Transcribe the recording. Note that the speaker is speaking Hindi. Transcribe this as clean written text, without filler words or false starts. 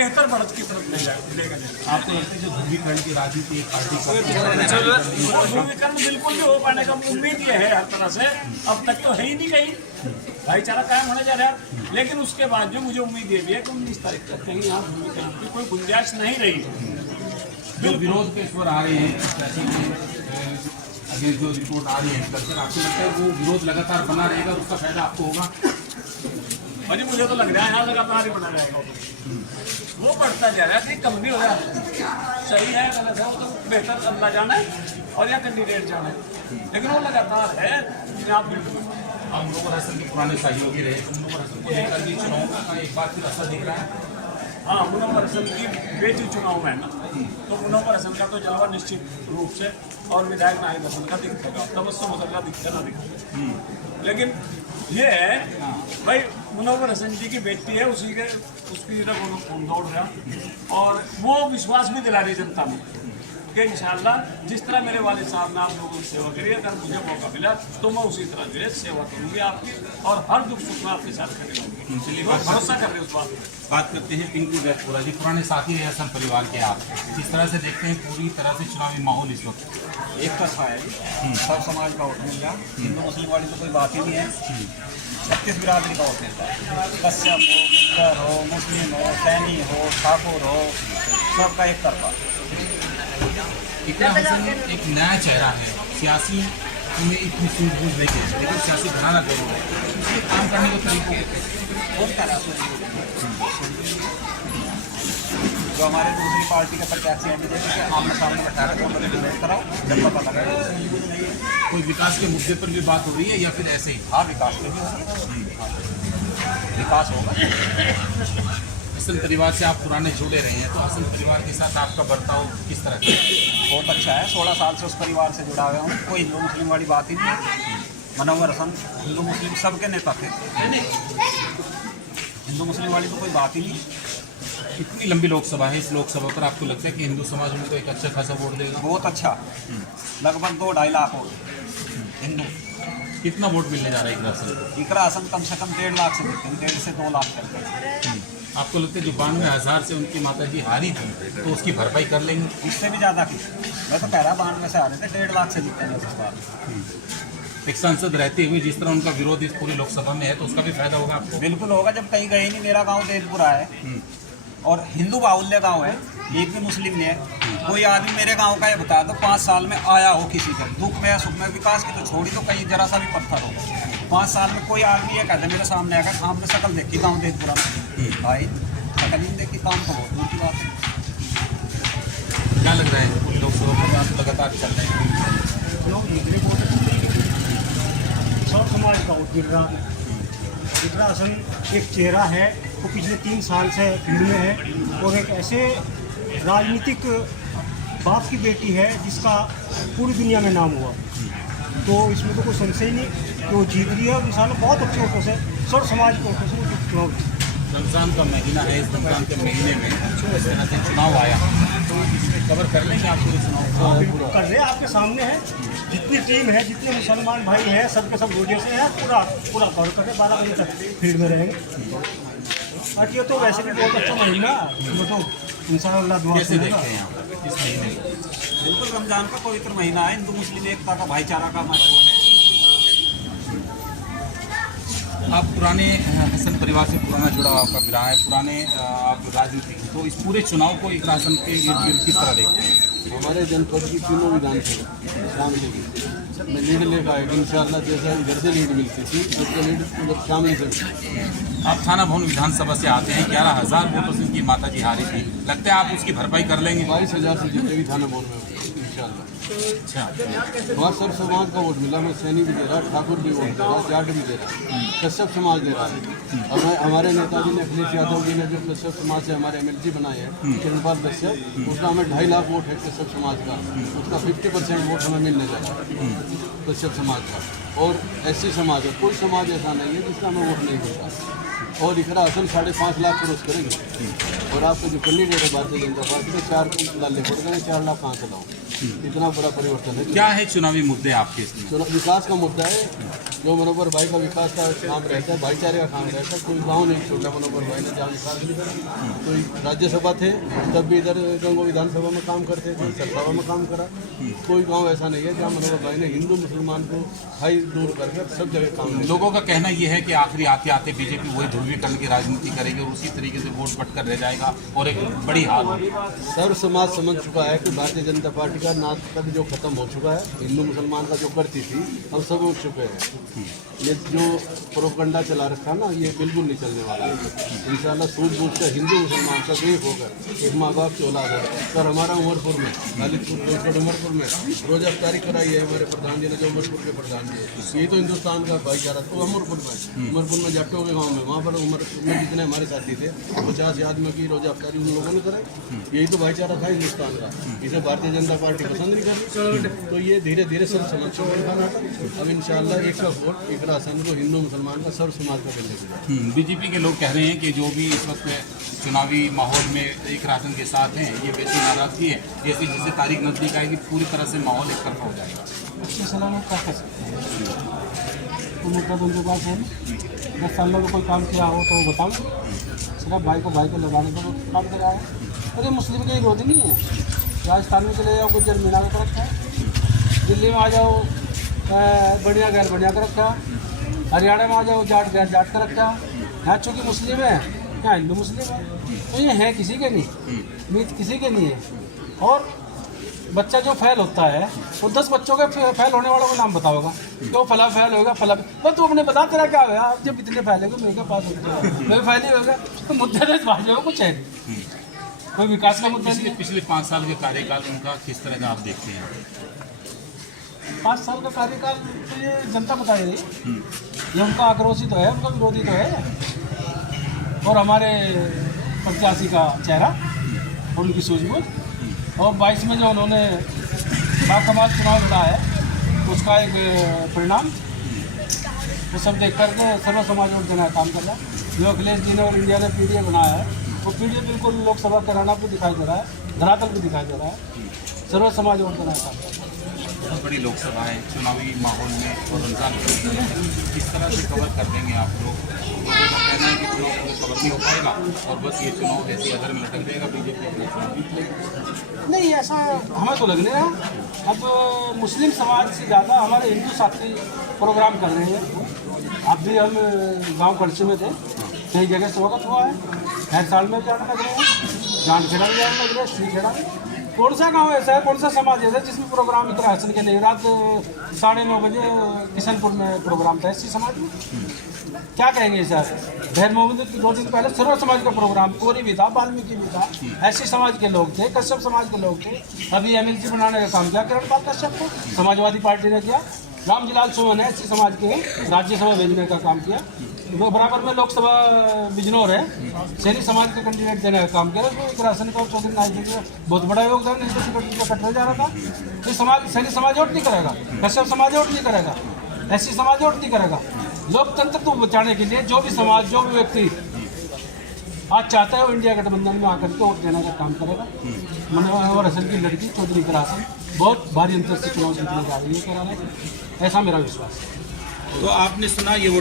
बेहतर बढ़त की तरफ ले गए। आपको लगता है जो ध्रुवीकरण की राजनीति एक पार्टी ध्रुवीकरण बिल्कुल भी हो पाने का उम्मीद ये है हर तरह से, अब तक तो है ही नहीं कहीं भाईचारा कायम होने जा रहा है। लेकिन उसके बाद जो मुझे उम्मीद ये भी है कि 19 तारीख तक कहीं यहाँ ध्रुवीकरण की कोई गुंजाइश नहीं रही। जो विरोध के स्वर आ रहे हैं जैसे कि अभी जो रिपोर्ट आ रही है आपको लगता है वो विरोध लगातार बना रहेगा, उसका फायदा आपको होगा? अरे मुझे तो लग रहा है यहाँ लगातार ही बना रहेगा, वो बढ़ता जा रहा है कि कम भी हो रहा है। सही है गलत है वो तो बेहतर अल्लाह जाना है और या कैंडिडेट जाना है, लेकिन वो लगातार है। आप हम लोग हसन के पुराने सहयोगी रहे, मुनव्वर हसन को लेकर भी चुनाव का एक बार फिर असर दिख रहा है। हाँ, मुनव्वर हसन की बेटी चुनाव में है ना, तो मुनव्वर हसन का तो जलवा निश्चित रूप से और विधायक नाहिद हसन का दिखेगा, तबस्सुम मुसल्ला दिखे ना दिखे। लेकिन ये है भाई मुनव्वर हसन जी की बेटी है, उसकी तरफ खून दौड़ रहा और वो विश्वास भी दिला रही जनता में कि इंशाअल्लाह जिस तरह मेरे वालिद साहब ने आप लोगों की सेवा करी, अगर मुझे मौका मिला तो मैं उसी तरह जो है सेवा करूँगी आपकी और हर दुख सुख में आपके साथ खड़े रहूँगी। चलिए भरोसा कर रहे उस बात करते हैं पिंकू जैतपुरा जी, पुराने साथी है हसन परिवार के आप, किस तरह से देखते हैं पूरी तरह से चुनावी माहौल इस वक्त? एक तरफा है, सब समाज का वोट मिल रहा, हिंदू मुस्लिम वाली तो कोई बात ही नहीं है। 36 बिरादरी का वोट मिलता है, कश्यप हो, गुज्जर हो, मुस्लिम हो, सैनी हो, ठाकुर हो, सबका एक तरफा। इकरा हसन एक नया चेहरा है, सियासी में इतनी सूझबूझ नहीं है, लेकिन सियासी घराना जरूर है, इसलिए काम करने के तरीके जो हमारे दूसरी पार्टी के प्रत्याशी हैं बीजेपी के, आमने सामने बैठा रहे तो डिबेट कराओ, जब पता लगा। कोई विकास के मुद्दे पर भी बात हो रही है या फिर ऐसे ही? हाँ, विकास पे भी होगा, विकास होगा। हसन परिवार से आप पुराने जुड़े रहे हैं, तो हसन परिवार के साथ आपका बर्ताव किस तरह का? बहुत अच्छा है, 16 साल से उस परिवार से जुड़ा हुआ हूँ, कोई हिंदू मुस्लिम वाली बात ही नहीं है। मुनव्वर हसन हिंदू मुस्लिम सबके नेता थे, हिंदू मुस्लिम वाली तो कोई बात ही नहीं। इतनी लंबी लोकसभा है, इस लोकसभा पर आपको लगता है कि हिंदू समाज उनको एक अच्छा खासा वोट देगा? बहुत अच्छा, लगभग 2-2.5 लाख वोट हिंदू। कितना वोट मिलने जा रहा है इकरा हसन को? इकरा हसन कम से कम 1.5 लाख से देते हैं, 1.5 से 2 लाख करते हैं। आपको लगता है जो 92,000 से उनकी माताजी हारी थी तो उसकी भरपाई कर लेंगे? इससे भी ज़्यादा की, मैं तो कह रहा 92 से हारे थे, 1.5 लाख से जीते हैं इस बार। एक सांसद रहते हुए जिस तरह उनका विरोध इस पूरी लोकसभा में है, तो उसका भी फायदा होगा आपको? बिल्कुल होगा, जब कहीं गए नहीं। मेरा गाँव देवपुरा है और हिंदू बाहुल्य गाँव है, एक भी मुस्लिम नहीं है। कोई आदमी मेरे गांव का ये बता दो 5 साल में आया हो किसी का दुख में सुख में, विकास की तो छोड़ी, तो कहीं जरा सा भी पत्थर हो 5 साल में कोई आदमी ये कहते मेरे सामने आकर सामने शक्ल देखी गाँव देवपुरा में, भाई शक्ल नहीं देखी, काम तो बहुत दूर की बात है। क्या लग रहा है पूरी लोकसभा में आप लगातार चल रहे हैं? सब समाज का वोट गिर रहा है। इकरा हसन एक चेहरा है, वो पिछले 3 साल से फील्ड में है और एक ऐसे राजनीतिक बाप की बेटी है जिसका पूरी दुनिया में नाम हुआ, तो इसमें तो कोई संशय नहीं कि वो जीत रही है। और इंसान बहुत अच्छे वोटों से, सर्व समाज के वोटों से वो चुनाव जीती। रमज़ान का महीना है, इस रमज़ान के महीने में इस तरह से चुनाव आया, तो इसमें कवर कर लेंगे आप पूरे चुनाव को? कर रहे हैं, आपके सामने है, जितनी टीम है, जितने मुसलमान भाई हैं, सबके सब रोजे से है, पूरा कवर कर रहे। 12 बजे तक फील्ड में रहेंगे। और ये तो वैसे भी बहुत अच्छा महीना, वो तो इंशाअल्लाह दुआ कैसे देखते हैं आप इस महीने? बिल्कुल, रमजान का पवित्र महीना है, हिंदू मुस्लिम एकता का, भाईचारा का वो है। आप पुराने हसन परिवार से पुराना जुड़ा आपका रहा है, पुराने आप राजनीति, तो इस पूरे चुनाव को इकरा हसन के इर्द गिर्द किस तरह देखते हैं? हमारे जनपद की तीनों विधानसभा शामिल की मैं लीड लेकर आएगा इंशाअल्लाह, जैसा इधर से लीड मिलती थी उसको लीड मतलब शामिल कर। आप थाना भवन विधानसभा से आते हैं, 11,000 वोटों से उनकी माताजी हारी थी, लगता है आप उसकी भरपाई कर लेंगे? 22,000 से जितने भी थाना भवन में इंशाअल्लाह। अच्छा, वहाँ सब समाज का वोट मिला, मैं सैनी भी दे रहा, ठाकुर भी वोट दे रहा, जाट भी दे रहा, कश्यप समाज दे रहा है। और हमारे नेताजी ने अखिलेश यादव जी ने जो कश्यप समाज से हमारे MLC बनाए हैं किरणपाल कश्यप, उसका हमें 2.5 लाख वोट है कश्यप समाज का, उसका 50% वोट हमें मिलने जा रहा है कश्यप समाज का। और SC समाज है, कोई समाज ऐसा नहीं है जिसका हमें वोट नहीं मिलता। और इकरा हसन 5.5 लाख क्रॉस करेंगे। और आपका जो कैंडिडेट है भारतीय जनता पार्टी के 4 लाले वोट करेंगे, 4 लाख कहाँ से लाऊँ? इतना बड़ा परिवर्तन है। क्या है चुनावी मुद्दे आपके इसमें? विकास का मुद्दा है, जो मनोहर भाई का विकास का काम रहता है, भाईचारे का काम रहता है। कोई गांव नहीं छोटा मनोहर भाई ने जहाँ विकास नहीं करा। कोई राज्यसभा थे तब भी इधर गंगो विधानसभा में काम करते थे, लोकसभा में काम करा। कोई गांव ऐसा नहीं है जहाँ मनोहर भाई ने हिंदू मुसलमान को भाई दूर करके सब जगह काम किया। लोगों का कहना यह है कि आखिरी आते आते बीजेपी वही ध्रुवीकरण की राजनीति करेगी और उसी तरीके से वोट बंट कर रह जाएगा और एक बड़ी हार होगी। सर्व समाज समझ चुका है कि भारतीय जनता पार्टी का नाटक जो खत्म हो चुका है, हिंदू मुसलमान का जो करती थी अब सब उठ चुके हैं। ये जो प्रोपगंडा चला रखा ना, ये बिल्कुल नहीं चलने वाला है। इंशाल्लाह सूझबूझ कर हिंदू मुसलमान का एक होकर एक माँ बाप की औलाद है। सर हमारा उमरपुर में, खालिदपुर उमरपुर में रोज़ा अफ्तारी कराई है हमारे प्रधान जी ने, जो उमरपुर के प्रधान जी है। यही तो हिंदुस्तान का भाईचारा। तो उमरपुर में जट्टों के गाँव में, वहाँ पर उमरपुर में जितने हमारे साथी थे 50 आदमियों की रोज़ा अफ्तारी उन लोगों ने कराई। यही तो भाईचारा था हिंदुस्तान का। इसे भारतीय जनता पार्टी पसंद नहीं करती। तो ये धीरे धीरे सब समझ चुके। अब इंशाल्लाह एक का वोट एक राशन को हिंदू मुसलमान का सर्व समाज का करने के बीजेपी के लोग कह रहे हैं कि जो भी इस वक्त चुनावी माहौल में एक राशन के साथ हैं, ये बेहद नाराजगी है। जैसे जैसे तारीख नजदीक आएगी पूरी तरह से माहौल एक तरफा हो जाएगा। अच्छी सलामत क्या कर सकते हैं? तो मुद्दा तो उनके पास है नहीं। 10 साल में कोई काम किया हो तो बताओ। सिर्फ भाई को लगाने का काम कर रहा है। अरे मुस्लिम के विरोधी नहीं है। राजस्थान में चले जाओ, कुछ जमीना कर रखा है। दिल्ली में आ जाओ, बढ़िया गैर बढ़िया कर रखा। हरियाणा में आ जाओ, जाट गैर जाट कर रखा। यहाँ चूँकि मुस्लिम है, यहाँ हिंदू मुस्लिम है, तो ये है किसी के नहीं, मीत किसी के नहीं है। और बच्चा जो फेल होता है वो 10 बच्चों के फेल होने वालों को नाम बताओगा कि वो फला फेल होगा, फला। बस तू अपने बता तेरा क्या होगा। अब जब इतने फेल होगा मेरे के पास मेरे फेल ही होगा। तो मुद्दे तो इस भाजपा में कुछ है नहीं, कोई विकास का मुद्दा नहीं है। पिछले 5 साल के कार्यकाल उनका किस तरह का आप देखते हैं? 5 साल का कार्यकाल तो ये जनता बताई रही। ये उनका आक्रोशी तो है, उनका विरोधी तो है। और हमारे प्रत्याशी का चेहरा और उनकी सूझबूझ, और 22 में जो उन्होंने बाकमाल चुनाव लड़ा है उसका एक परिणाम वो सब देख करके सर्व समाज और जना काम कर रहा है। जो अखिलेश जी ने और इंडिया ने पीडीए बनाया है, वो पीडीए बिल्कुल लोकसभा कराना भी दिखाई दे रहा है, धरातल भी दिखाई दे रहा है। सर्व समाज और जना काम कर रहा है। बहुत बड़ी लोकसभा है, चुनावी माहौल में और रमजान किस तरह से कवर कर देंगे आप लोग? लोगों का कहना है कि चुनाव पूरे कवर नहीं हो पाएगा और बस ये चुनाव जैसे अगर में लटक जाएगा, बीजेपी अपना चुनाव जीत लेगी। नहीं, ऐसा हमें तो लग नहीं रहा। अब मुस्लिम समाज से ज़्यादा हमारे हिंदू साथी प्रोग्राम कर रहे हैं। अब भी हम गांव कड़ची में थे, कई जगह स्वागत हुआ है। हर साल में जाने लग रहे हैं, जानखेड़ा में जाने लग रहे हैं, श्रीखेड़ा। कौन सा गांव ऐसा है, कौन सा समाज ऐसा है जिसमें प्रोग्राम इतना हासिल के लिए? रात 9:30 बजे किशनपुर में प्रोग्राम था एससी समाज में। क्या कहेंगे सर? भैर मोहम्मद 2 दिन पहले सर्व समाज का प्रोग्राम, कोरी भी था, वाल्मीकि भी था, एससी समाज के लोग थे, कश्यप समाज के लोग थे। अभी एमएलसी बनाने का काम किया किरणपाल कश्यप को, समाजवादी पार्टी ने किया। रामजिलाल सोहन ने एससी समाज के राज्यसभा भेजने का काम किया। वो बराबर में लोकसभा बिजनौर है, सैनी समाज के कैंडिडेट देने का काम किया। तो एक राशन का चौधरी नायक का बहुत बड़ा योगदान, नहीं तो टिकट कटने जा रहा था। तो समाज, सैनी समाज वोट नहीं करेगा, कश्यप समाज वोट नहीं करेगा, एससी समाज वोट नहीं करेगा। लोकतंत्र को बचाने के लिए जो भी समाज, जो भी व्यक्ति आज चाहता है वो इंडिया गठबंधन में आकर के वोट देने का काम करेगा। मनोहर हसन की लड़की चौधरी करासन बहुत भारी अंतर से चुनाव जीतने जा रही है, ऐसा मेरा विश्वास है। तो आपने सुना ये